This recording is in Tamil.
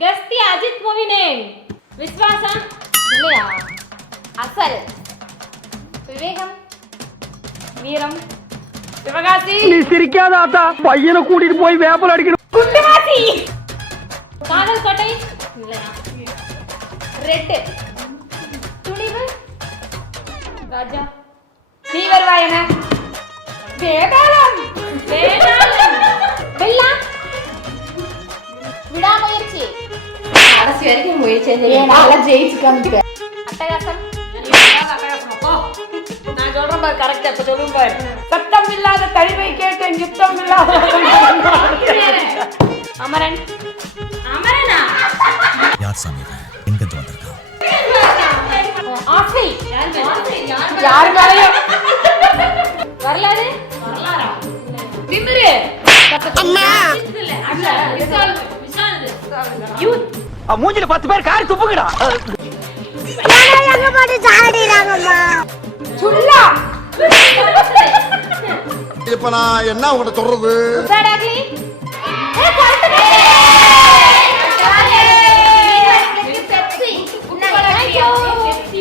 Guess the Ajit movie name. Viswasam. இல்லையா? அசல். விவேகம். வீரம். சிவகாசி. நீ சிரிக்காத ஆத்தா. பையனை கூட்டிட்டு போய் வேப்பல் அடிக்கணும். குண்டுவாசி. காதல் கோட்டை. இல்லையா? ரெட். துணிவு. ராஜா. நீ வருவாயன. வேதாளம். வேதாளம். வெள்ளா. விடாமுயற்சி. கடைசி வரைக்கும் முயற்சி செஞ்சு நல்லா ஜெயிச்சு காமிக்க. அட்டகாசம். நான் சொல்றேன் பாரு கரெக்டா இப்ப சொல்லுங்க பாரு. சத்தம் இல்லாத தனிமை கேட்டேன் யுத்தம் இல்லாத. அமரன். அமரனா? யார் சாமி எங்க இருந்து வந்திருக்கா? ஆசை. யார் மேலயும் வரலாறு? வரலாறா? திமிரு. அம்மா. இல்ல விஷால். யூத். மூஞ்சில 10 பேர் காரி துப்புங்கடா. எங்க போட்டு சாடிறாங்கம்மா. சுல்லா. இப்ப நான் என்ன உங்கள்ட்ட சொல்றது? சாடாகி.